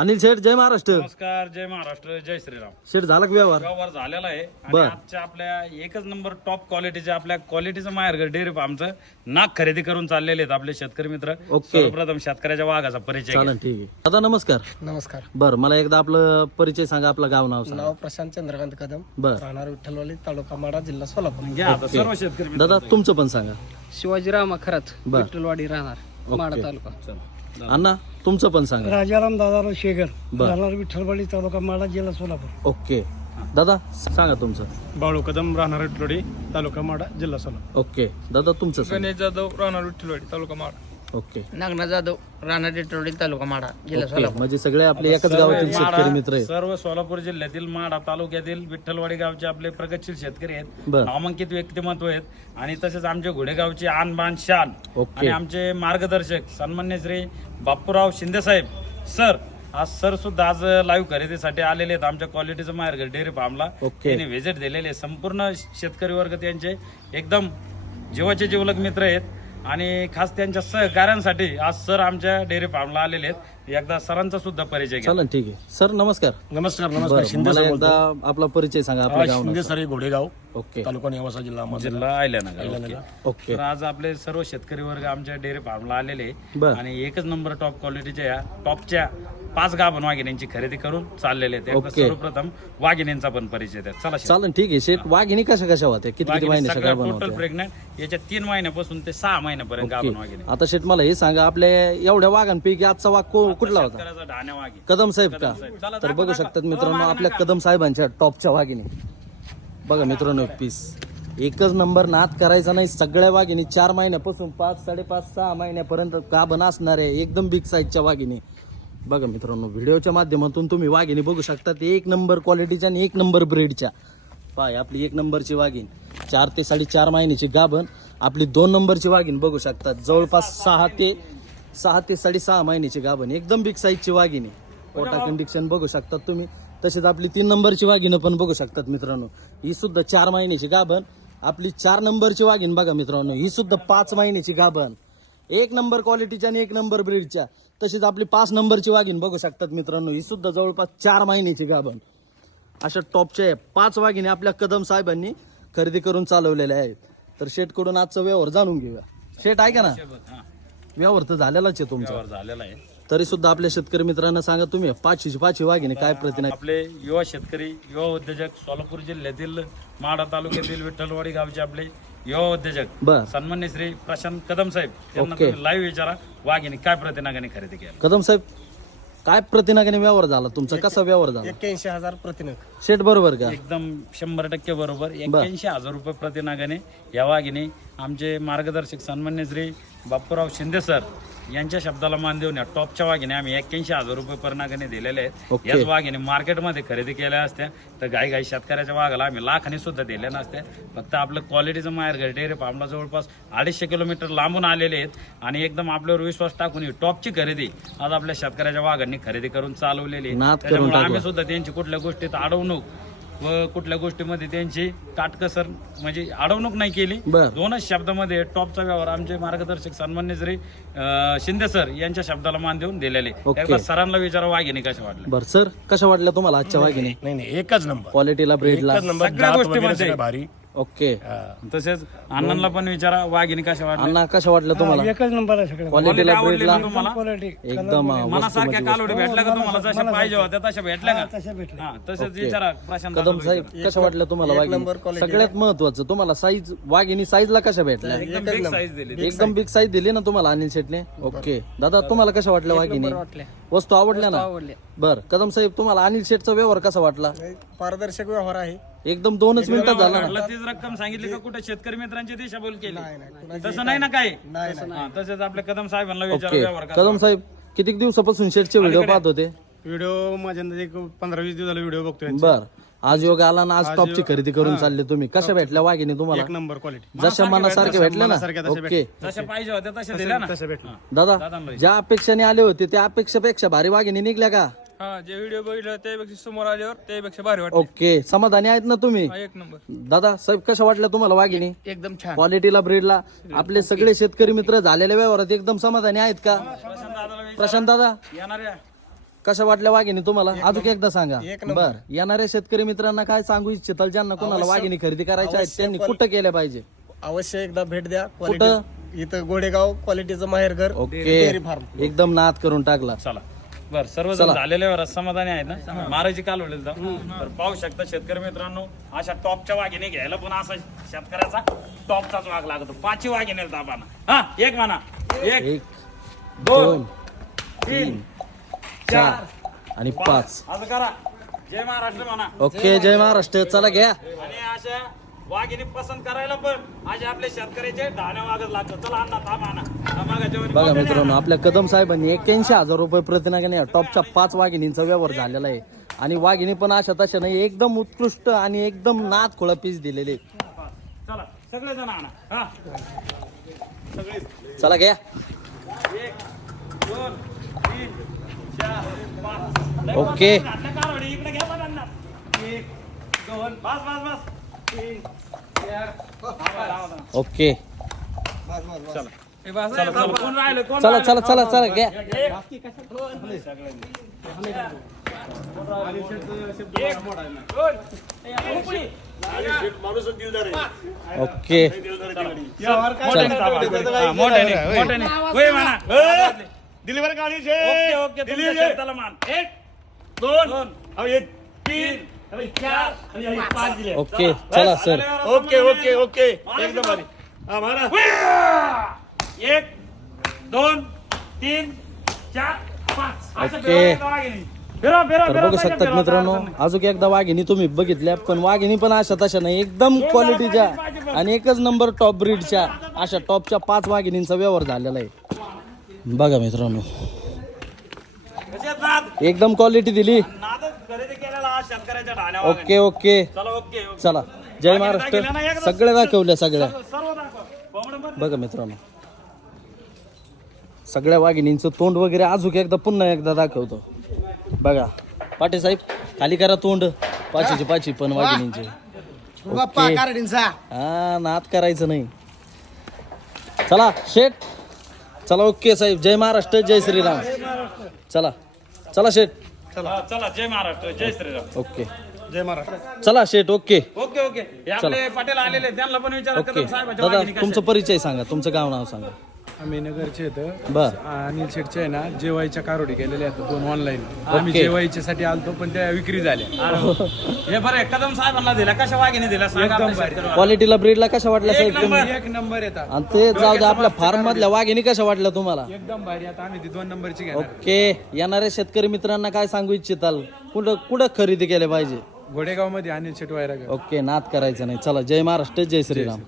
अनिल शेठ, जय महाराष्ट्र. नमस्कार, जय महाराष्ट्र, जय श्रीराम. शेठ, झाला का व्यवहार? व्यवहार झालेला आहे आणि बर. आजच्या आपल्या एकच नंबर टॉप क्वालिटीच्या आपल्या क्वालिटीचं माहेरघर डेअरी फार्मचं नाक खरेदी करून चाललेले आहेत आपले शेतकरी मित्र. ओके. सर्वप्रथम शेतकऱ्याच्या वाघाचा परिचय घ्या. चालेल, ठीक आहे. दादा नमस्कार. नमस्कार. बर, मला एकदा आपलं परिचय सांगा, आपलं गाव नाव सांगा. नाव प्रशांत चंद्रकांत कदम, बर. राहणार विठ्ठलवाडी, तालुका माडा, जिल्हा सोलापूर. घ्या आता सर्व शेतकरी मित्र. दादा तुमचं पण सांगा. शिवाजीराव खरंच, बर. विठ्ठलवाडी, राहणार माडा तालुका. चला. अण्णा तुमचं पण सांगा. राजाराम दादाराव शेगर, बर. राहणार विठ्ठलवाडी, तालुका माडा, जिल्हा सोलापूर. ओके. दादा सांगा तुमचं. बाळू कदम, राहणार विठ्ठलवाडी, तालुका माडा, जिल्हा सोलापूर. ओके. दादा तुमचं सांगा. गणेश जाधव, राहणार विठ्ठलवाडी, तालुका माडा. ओके. नागना जाधव, राहणार विठ्ठलवाडी, तालुका माडा, जिल्हा ओके. सोलापूर. म्हणजे सगळे आपले एकाच सर्व गावातील माढा, शेतकरी मित्र आहेत. सर्व सोलापूर जिल्ह्यातील माढा तालुक्यातील विठ्ठलवाडी गावचे आपले प्रगतशील शेतकरी आहेत. बर. नामांकित व्यक्तिमत्व आहेत आणि तसेच आमचे घोडेगावचे आन बान शान ओके. आणि आमचे मार्गदर्शक सन्मान्य श्री बापूराव शिंदे साहेब सर. आज सर सुद्धा आज लाईव्ह खरेदीसाठी आलेले आहेत आमच्या क्वालिटीचं माहेरघर डेअरी फार्मला. ओके. त्यांनी व्हिजिट दिलेले. संपूर्ण शेतकरी वर्ग त्यांचे एकदम जीवाचे जीवलग मित्र आहेत आणि खास त्यांच्या सहकार्यांसाठी आज सर आमच्या डेअरी फार्मला आलेले आहेत. एकदा सरांचा सुद्धा परिचय घ्या. चालेल, ठीक आहे. सर नमस्कार. नमस्कार. बरं, मला एकदा आपला परिचय सांगा, आपलं गाव नाव सांगा. सर, घोडेगाव, ओके. तालुका नेवासा, जिल्हा जिल्हा अहिल्यानगर. ओके. तर आज आपले सर्व शेतकरी वर्ग आमच्या डेअरी फार्मला आलेले आहे. बर. आणि एकच नंबर टॉप क्वालिटीच्या या टॉपच्या 5 गाभण वाघिणींची खरेदी करून चाललेले आहेत. एकदा ओके. सर्वप्रथम वाघिणींचा पण परिचय द्या. चला शेत. चालेल, ठीक आहे. शेठ, वाघिणी कशा कशा होत्या? किती किती महिने सगळ्या टोटल बनवत्या? प्रेग्नेंट याच्या 3 महिन्यापासून ते 6 महिन्यापर्यंत गाभण ओके. वाघिणी. आता शेठ मला हे सांगा, आपल्या एवढ्या वाघांपैकी आजचा वाघ कुठला होता? शेतकऱ्याचा ढाण्या वाघी. कदम साहेब का? साहेब. चला, तर दाखवा, बघू दाखवा. शकतात मित्रांनो, हो, आपल्या मागं कदम साहेबांच्या टॉपच्या वाघिणी. बघा मित्रांनो, पीस एकच नंबर. नाद करायचा नाही. सगळ्या वाघिणी 4 महिन्यापासून 5, 5.5, 6 महिन्यापर्यंत गाभण असणार आहे. एकदम बिग साईजच्या वाघिणी. बघा मित्रांनो, व्हिडिओच्या माध्यमातून तुम्ही वाघिणी बघू शकता. एक नंबर क्वालिटीच्या आणि 1 नंबर ब्रीडच्या. पाय आपली 1 नंबरची वाघीण, 4 ते 4.5 महिन्याची गाभण. आपली 2 नंबरची वाघीण बघू शकतात, जवळपास 6 ते 6.5 महिन्याची गाभण. एकदम बिग साईजची वाघिणी. पोटा कंडिशन बघू शकतात तुम्ही. तसेच आपली 3 नंबरची वाघिण पण बघू शकतात मित्रांनो. ही सुद्धा 4 महिन्याची गाभण. आपली 4 नंबरची वाघीण बघा मित्रांनो, ही सुद्धा 5 महिन्याची गाभण. 1 नंबर क्वालिटीच्या आणि 1 नंबर ब्रीडच्या. तसेच आपली 5 नंबरची वाघीण बघू शकतात मित्रांनो, ही सुद्धा जवळपास 4 महिन्याची गाभण. अशा टॉपच्या 5 वाघिणी आपल्या कदम साहेबांनी खरेदी करून चालवलेल्या आहेत. तर शेठकडून आजचा व्यवहार जाणून घेऊया. शेठ ऐका ना, हा, व्यवहार तर झालेलाच आहे तुमचा. व्यवहार झालेला आहे. तरी सुद्धा आपल्या शेतकरी मित्रांना सांगा तुम्ही, 5 वाघिणी काय प्रतिना? आपले युवा शेतकरी, युवा उद्योजक, सोलापूर जिल्ह्यातील माढा तालुक्यातील विठ्ठलवाडी गावचे आपले युवा उद्योजक बर. सन्मान्य श्री प्रशांत कदम साहेब, त्यांना ओके. तुम्ही लाईव्ह विचारा वाघिणी काय प्रतिनागाने खरेदी केली. कदम साहेब, काय प्रतिनागाने व्यवहार झाला तुमचा? कसा व्यवहार झाला? 81,000 प्रतिनग. शेठ बरोबर का? एकदम 100% बरोबर. 81,000 रुपये प्रतिनागाने या वाघिणी आमचे मार्गदर्शक सन्मान्य श्री बापूराव शिंदे सर यांच्या शब्दाला मान देऊन या टॉपच्या वाघिणी आम्ही 81,000 रुपये प्रतिनागाने दिलेले आहेत. ओके. याच वाघिणी मार्केटमध्ये खरेदी केल्या असत्या तर घाई शेतकऱ्याच्या वाघाला आम्ही लाखाने सुद्धा दिल्या नसत्या. फक्त आपलं क्वालिटीचं माहेरघर डेअरी फार्मला जवळपास 250 किलोमीटर लांबून आलेले आहेत आणि एकदम आपल्यावर विश्वास टाकून ही टॉपची खरेदी आज आपल्या शेतकऱ्याच्या वाघांनी खरेदी करून चालवलेली आहे. नाद करून त्याच्यामुळे टाकला. आम्ही सुद्धा त्यांची कुठल्या गोष्टीत अडवणूक व कुठल्या गोष्टीमध्ये त्यांची काटकसर म्हणजे अडवणूक नाही केली. बर. 2च शब्दामध्ये टॉपचा व्यवहार आमचे मार्गदर्शक सन्मान्य श्री शिंदे सर यांच्या शब्दाला मान देऊन दिलेले. ओके. एकदा सरांना विचारा वाघिणी कशा वाटल्या. बर सर, कशा वाटल्या तुम्हाला आजच्या वाघिणी? नाही, एकच नंबर. क्वालिटीला, ब्रीडला? एकच नंबर. सगळ्या जात गोष्टीमध्ये. वगैरे सगळं भारी. ओके. तसेच अण्णांना पण विचारा वाघिणी कशा वाटल्या. अण्णा कशा वाटल्या तुम्हाला? एकच नंबर आहे सगळं. क्वालिटीला, आवडली ब्रीडला ना तुम्हाला? एकदम मनासारख्या कालोडी भेटल्या का तुम्हाला? जशा पाहिजे होत्या तशा भेटल्या का? तशा भेटले. हा, तसेच ओके. विचारा प्रशांत कदम साहेब, कशा वाटल्या तुम्हाला वाघिणी? सगळ्यात महत्वाचं तुम्हाला साईज, वाघिणी साईजला कशा भेटल्या? एकदम बिग साईज दिली. एकदम बिग साईज दिली ना तुम्हाला अनिल शेटने. ओके. दादा तुम्हाला कशा वाटल्या वाघिणी? वस्तू आवडल्या ना? बर. कदम साहेब, तुम्हाला अनिल शेटचा व्यवहार कसा वाटला? पारदर्शक व्यवहार आहे. एकदम 2च मिनिटात झाला ना? म्हटलं तीच रक्कम सांगितली का कुठे शेतकरी मित्रांची दिशाभूल केली? तसं नाही ना काही. हा, तसेच आपल्या कदम साहेबांना विचारा ओके. व्यवहार कसा कदम साहेब, किती दिवसापासून शेटचे व्हिडिओ पाहत होते? व्हिडिओ माझ्या अंदाजे 15-20 दिवस झाले व्हिडिओ बघतोय. बर. आज योग आला ना, आज टॉपची खरेदी करून चालले तुम्ही. कशा भेटल्या वाघिणी तुम्हाला? एक नंबर क्वालिटी. जशा मनासारख्या भेटल्या ना? मनासारख्या तशा ओके. जशा पाहिजे होत्या तशा दिल्या ना. तसं भेटलं. दादा, दादांना ज्या अपेक्षाने आले होते त्या अपेक्षापेक्षा भारी वाघिणी निघल्या का? हा, जे व्हिडिओ बघितलं त्यापेक्षा समोर आल्यावर त्यापेक्षा भारी वाटलं. ओके. समाधानी आहेत ना तुम्ही? हा, एक नंबर. दादा साहेब, कशा वाटल्या तुम्हाला वाघिणी? एकदम छान. क्वालिटीला, ब्रीडला? आपले सगळे शेतकरी मित्र झालेल्या व्यवहारात एकदम समाधानी आहेत का? प्रशांत दादाला विचारा. प्रशांत दादा, येणाऱ्या कशा वाटल्या वाघिणी तुम्हाला अजून एकदा सांगा. बर, येणाऱ्या शेतकरी मित्रांना काय सांगू इच्छिताल ज्यांना कोणाला वाघिणी खरेदी करायची आहे त्यांनी कुठं केलं पाहिजे? अवश्य एकदा भेट द्या. कुठं? इथं गोडेगाव क्वालिटीचं माहेरघर ओके, डेअरी फार्म. एकदम नाद करून टाकला. चला बर, सर्वजण झालेल्यावर समाधानी आहेत ना? मारायची काल होईल तर पाहू शकता शेतकरी मित्रांनो, अशा टॉपच्या वाघिणी घ्यायला पण असा शेतकऱ्याचा टॉपचाच वाघ लागतो. 5 वाघिणी दाबाना. हा, एक म्हणा. 1 1 2 2 3 4 आणि 5. असं करा. जय महाराष्ट्र म्हणा. ओके, जय महाराष्ट्र. चला घ्या. आणि अशा वाघिणी पसंत करायला पण असे आपले शेतकऱ्याचे ढाण्या वागत लागतात. चला अण्णा थांब आणा. बघा मित्रांनो, आपल्या कदम साहेबांनी 81,000 रुपये प्रतिनागाने टॉपच्या 5 वाघिणींचा व्यवहार झालेला आहे. आणि वाघिणी पण अशा तशा नाही, एकदम उत्कृष्ट आणि एकदम नाद खोळा पीस दिलेले. चला सगळेजण आणा. हा, सगळे. चला घ्या. 1 2 3 4 5. ओके. इकडे घ्या बघा अण्णा. 1 2 बस बस बस 3 4. ओके, चला चला कोण राहिलं? कोण चला चला चला चला घ्या. ओके, डिलिव्हर गाडी ओके. चला सर. ओके ओके ओके एकदम भारी. हा मारा. 1 2 3 4 5. ओके. तर बघू शकतात मित्रांनो, अजून एकदा वाघिणी तुम्ही बघितल्या, पण वाघिणी पण अशा तशा नाही, एकदम क्वालिटीच्या आणि एकच नंबर टॉप ब्रीडच्या अशा टॉपच्या 5 वाघिणींचा व्यवहार झालेला आहे. बघा मित्रांनो, एकदम क्वालिटी दिली. खरेदी केलेला शेतकऱ्याच्या ढाण्या. Okay okay. चला ओके. चला, जय महाराष्ट्र. सगळ्या दाखवल्या सगळ्या. सर्व दाखव. बघा मित्रांनो, सगळ्या वाघिणींचं तोंड वगैरे अजून एकदा पुन्हा एकदा दाखवतो. बघा पाटे साहेब, खाली करा तोंड. पाची पण वाघिणींचे. ओके. हा, नाद करायचं नाही. चला शेठ. चला ओके साहेब. जय महाराष्ट्र, जय श्रीराम. चला चला शेठ. चला जय महाराष्ट्र, जय श्रीराम. ओके, जय महाराष्ट्र. चला शेठ. Okay okay okay. हे आपले पटेल आलेले, त्यांना पण विचारा. ओके. कदम साहेबांच्या दादा, वाघिणी कशा तुमचा परिचय सांगा, तुमचं गाव नाव सांगा. आम्ही नगरचे येतं. बर. अनिल शेटचे आहे ना, जेवायच्या कारोडी केलेल्या आहेत 2 ऑनलाईन. आम्ही ओके. जेवायच्या साठी आलतो पण त्या विक्री झाल्या. हे बरं, कदम साहेबांना दिल्या कशा वाघिणी दिल्या सांगा आपल्या शेतकऱ्याला. क्वालिटीला ब्रीडला कशा वाटल्या साहेब एक तुम्ही? नंबर. एक नंबर येतात. आणि ते जाऊ द्या, आपल्या फार्म मधल्या वाघिणी कशा वाटल्या तुम्हाला? एकदम भारी. आता आम्ही ती 2 नंबरची घेणार. ओके. येणाऱ्या शेतकरी मित्रांना काय सांगू इच्छिताल? कुठं कुठं खरेदी केले पाहिजे? घोडेगाव मध्ये अनिल शेट वायरा. ओके, नाद करायचं नाही. चला, जय महाराष्ट्र, जय श्रीराम.